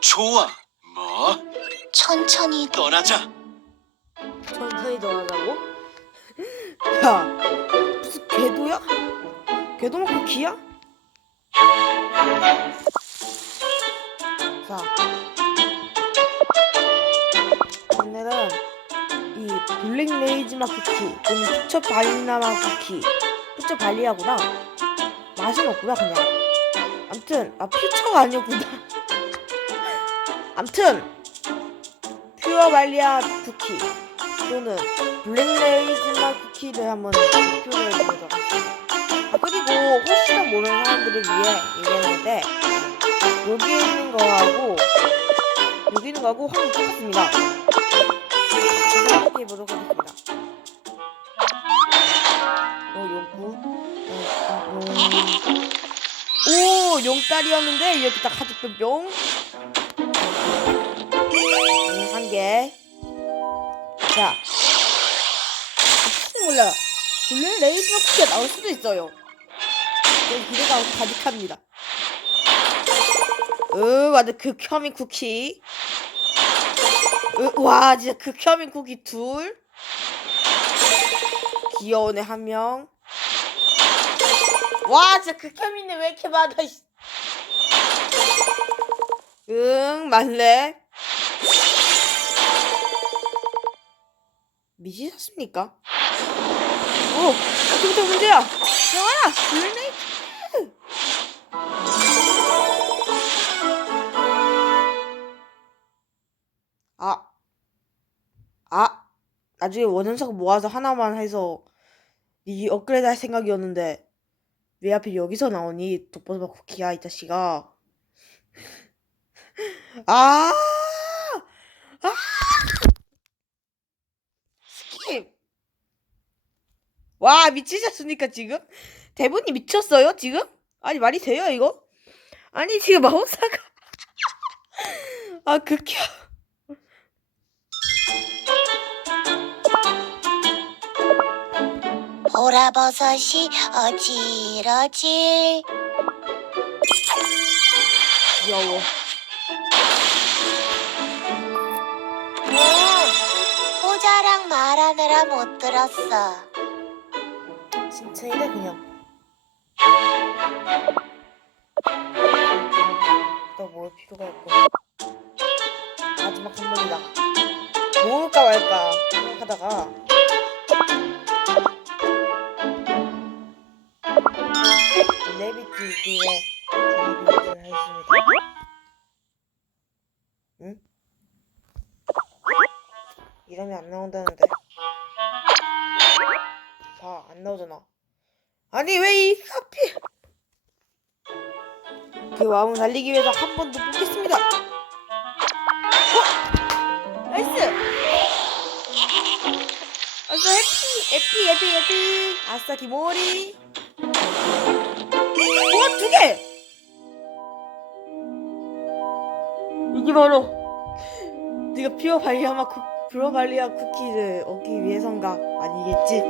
좋아. 뭐? 천천히 떠나자. 천천히 돌아가고? 야, 무슨 궤도야? 궤도 먹고 기야? 자, 오늘은 이 블랙 레이즈마 쿠키 또는 푸처 발리나마 쿠키 푸처 발리아구나 맛은 없구나 그냥 암튼 아 퓨처가 아니었구나 암튼 퓨어 발리아 쿠키 또는 블랙레이즈마 쿠키를 한번 목표를 해보도록 하겠습니다. 아, 그리고 혹시 나 모르는 사람들을 위해 얘기했는데 여기 있는 거하고 여기 있는 거하고 확률 똑같습니다. 이렇게 해보도록 하겠습니다. 어, 용구. 어, 어, 어. 오, 용딸이었는데 이렇게 딱 하트 뿅뿅. 음, 한 개. 자, 혹시 몰라. 블랙 레이저 쿠키가 나올 수도 있어요. 좀 기대가 가득합니다. 으, 완전 극혐인 쿠키. 으, 와, 진짜 극혐인 쿠키 둘. 귀여운 애 한 명. 와, 진짜 극혐이네. 왜 이렇게 많아, 씨. 응, 맞네. 미치셨습니까? 오, 어떻게 문제야? 영아야, 블랙레이즈. 아, 아, 나중에 원현석 모아서 하나만 해서 이 업그레이드 할 생각이었는데 왜 하필 여기서 나오니? 독보소박 쿠키야 이 자식아. 아, 아, 스킵. 와 미치셨습니까 지금? 대본이 미쳤어요 지금? 아니 말이 돼요 이거? 아니 지금 마법사가 아 극혐 보라버섯이 어질어질 귀여워 응 호자랑 말하느라 못 들었어 칭찬이다 그냥. 또뭘 필요가 있고. 마지막 한 번이다. 모을까 말까 생각하다가. 레비티 뒤에 재미비를 했습니다. 응? 이러면 안 나온다는데. 자, 안 나오잖아. 아니, 왜 이 하필. 그 마음을 달리기 위해서 한 번 더 뽑겠습니다. 어? 나이스! 아싸, 해피, 해피, 해피, 해피. 아싸, 기모리. 우와, 두 개! 이게 바로 네가 피어 발리아마 쿠, 피어 발리아 쿠키를 얻기 위해선가 아니겠지?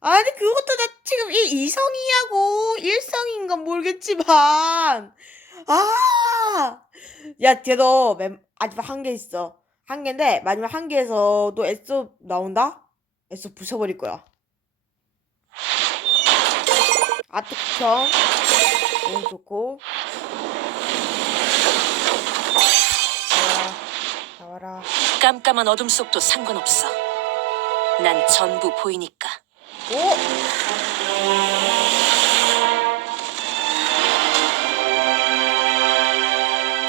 아니 그것도 나 지금 이 이성이냐고. 일성인 건 모르겠지만. 아야 걔도 맨 마지막 한 개 있어. 한 개인데 마지막 한 개에서도 에쏘 나온다? 에쏘 부숴버릴 거야. 아트형. 너무 좋고 나와라 나와라 깜깜한 어둠 속도 상관없어. 난 전부 보이니까. 오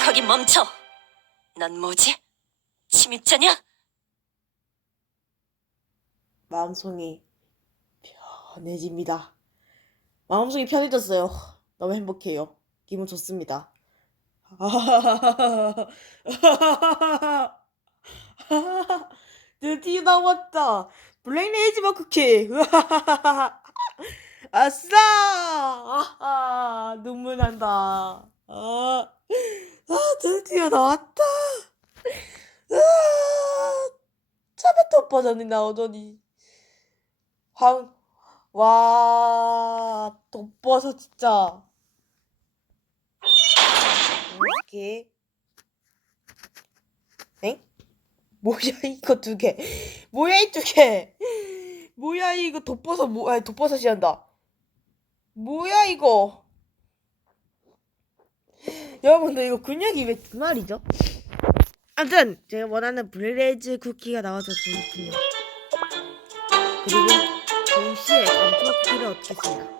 거기 멈춰. 넌 뭐지? 침입자냐? 마음속이 편해집니다. 마음속이 편해졌어요. 너무 행복해요. 기분 좋습니다. 드디어 나왔다. 블랙 레이즈마 쿠키. 아싸! 아하, 눈물 난다. 아, 아, 드디어 나왔다. 아, 차베토 버전이 나오더니. 황, 와, 돋보서 진짜. 이렇게. 뭐야 이거 두 개. 뭐야 이 두 개. 뭐야 이거 돋버섯 뭐 아니 돋버섯이 한다. 뭐야 이거. 여러분들 이거 근육이 왜 두 마리죠? 아무튼 제가 원하는 블레즈 쿠키가 나와서 좋군요. 그리고 동시에 감초 쿠키를 얻겠습니다.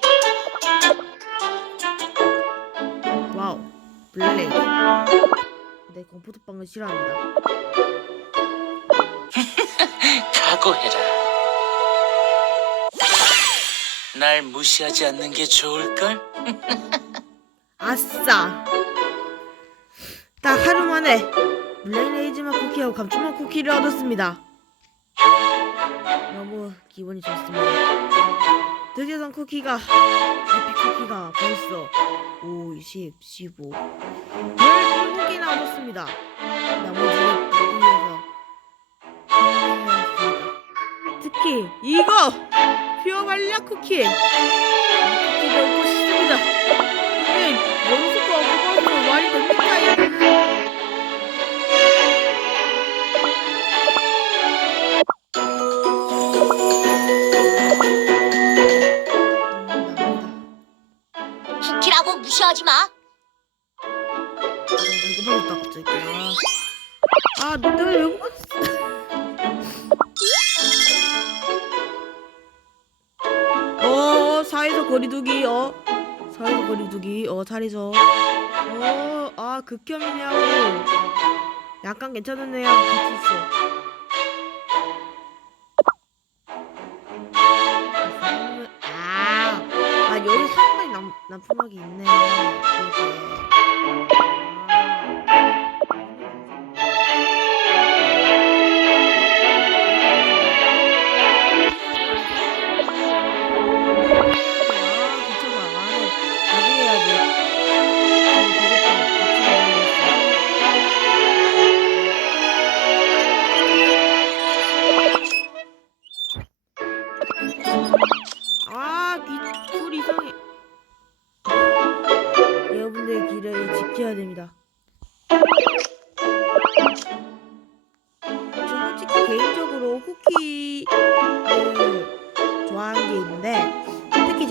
와우, 블레이즈. 내 건포도빵을 싫어합니다. 각오해라. 날 무시하지 않는 게 좋을걸? 아싸! 딱 하루 만에 블랙레이즈맛 쿠키하고 감초맛 쿠키를 얻었습니다. 너무 기분이 좋습니다. 드디어 산 쿠키가 에픽 쿠키가 벌써 5, 10, 15 17개나 얻었습니다. 특히 이거 퓨어 발리아 쿠키 이 쿠키 먹고 싶습니다. 근데 안 먹어서 말이 됩니까? 쿠키라고 무시하지 마. 아, 이거 먹었다 갑자기. 아, 아, 너 때문에 왜 먹었어? 어, 사이에서 거리두기, 어, 사이에서 거리두기, 어, 자리서, 어, 아, 극혐이냐고. 약간 괜찮은 애하고 같이 있어. 아, 아 여기 상당히 남, 남품하게 있네. 이게.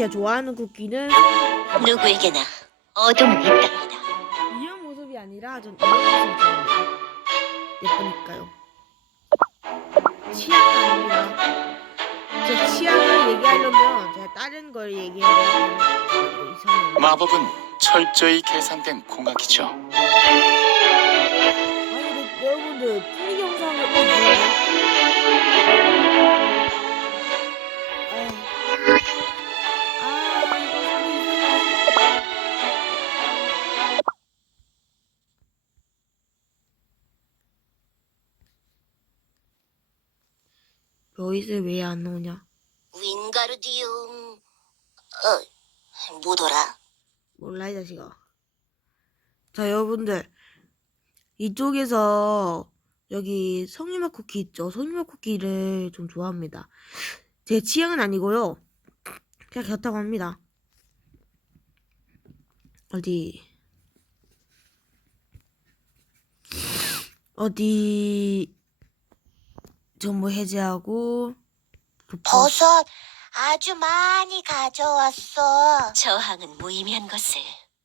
제가 좋아하는 쿠키는 누구에게나 어둠은 있답니다. 이런 모습이 아니라 전 이런 모습이. 예쁘니까요. 취향은 아닙니다. 제 취향을 얘기하려면 제가 다른 걸 얘기해야 되는 이상해요. 마법은 철저히 계산된 공학이죠. 아니 근데 여러분들 로이스 왜안 오냐? 윙가르디움. 어, 뭐더라? 몰라 이 자식아. 자 여러분들 이쪽에서 여기 석류맛 쿠키 있죠? 석류맛 쿠키를 좀 좋아합니다. 제 취향은 아니고요. 그냥 그렇다고 합니다. 어디 어디 정보 해제하고 버섯 아주 많이 가져왔어. 저항은 무의미한 것을.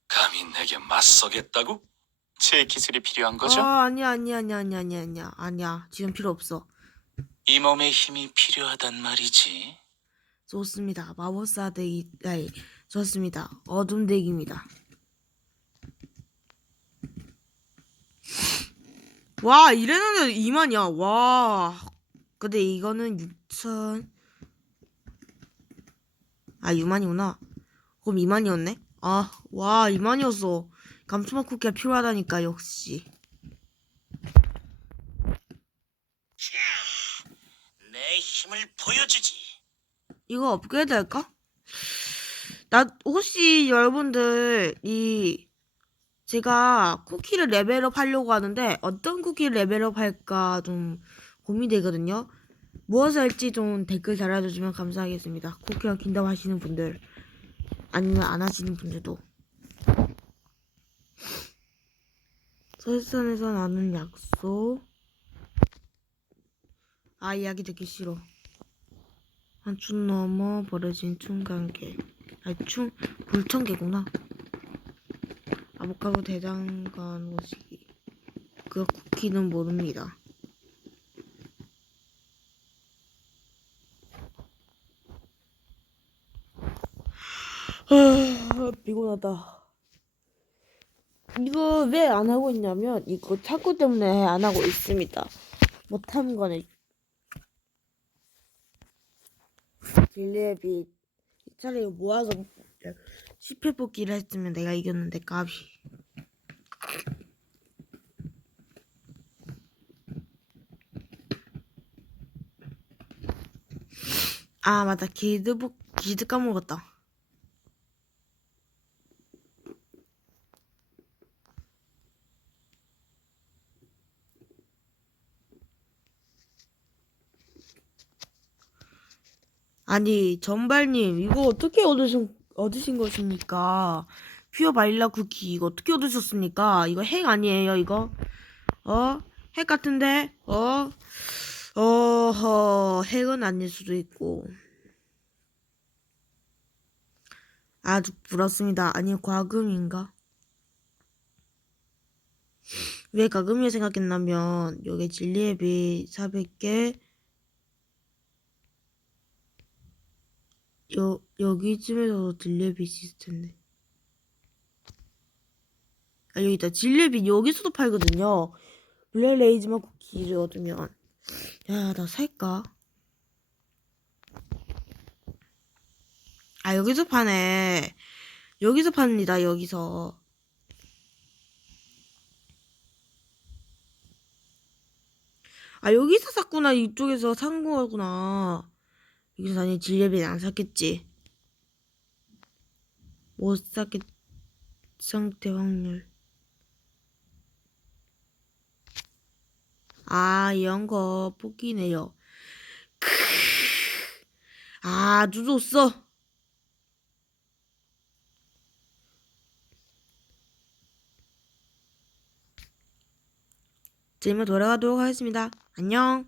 감히 내게 맞서겠다고? 제 기술이 필요한 거죠? 아 아니야 아니야 아니야 아니야 아니야 아니야 아니야 지금 필요 없어. 이 몸의 힘이 필요하단 말이지. 좋습니다. 마법사 덱이 아니 좋습니다. 어둠 덱입니다. 와 이랬는데 2만이야. 와 근데 이거는 6천 아 6만이구나. 그럼 2만이었네. 아와 2만이었어. 감초맛 쿠키가 필요하다니까 역시. 내 힘을 보여주지. 이거 업그레이드 할까? 나 혹시 여러분들 이 제가 쿠키를 레벨업 하려고 하는데 어떤 쿠키를 레벨업 할까 좀 고민되거든요. 무엇을 할지 좀 댓글 달아주시면 감사하겠습니다. 쿠키가 긴다고 하시는 분들 아니면 안 하시는 분들도. 설산에서 나눈 약속. 아 이야기 듣기 싫어. 한춘 넘어 버려진 충간개 아니 충 불청개구나. 아보카도 대장간 오시기. 그 쿠키는 모릅니다 아, 피곤하다. 이거 왜 안 하고 있냐면 이거 착구 때문에 안 하고 있습니다. 못하는 거는 딜레비 차라리 모아서 10회 뽑기를 했으면 내가 이겼는데 까비. 아 맞다. 기드 복 기드 까먹었다 아니 전발님 이거 어떻게 얻으신 얻으신 것입니까? 퓨어 바닐라 쿠키 이거 어떻게 얻으셨습니까? 이거 핵 아니에요 이거? 어? 핵 같은데? 어? 어허 핵은 아닐 수도 있고 아주 부럽습니다. 아니 과금인가? 왜 과금이 생각했냐면 여기 진리앱이 400개 여, 여기쯤에서 딜레비 있을 텐데. 아, 여기 있다. 딜레비 여기서도 팔거든요. 블랙레이즈만 쿠키를 얻으면. 야, 나 살까? 아, 여기서 파네. 여기서 팝니다, 여기서. 아, 여기서 샀구나. 이쪽에서 산 거구나. 여기서 아니 질레비는 안 샀겠지. 못 샀겠 상태 확률. 아 이런 거 뽑기네요. 크. 아주 좋어. 재미 돌아가도록 하겠습니다. 안녕.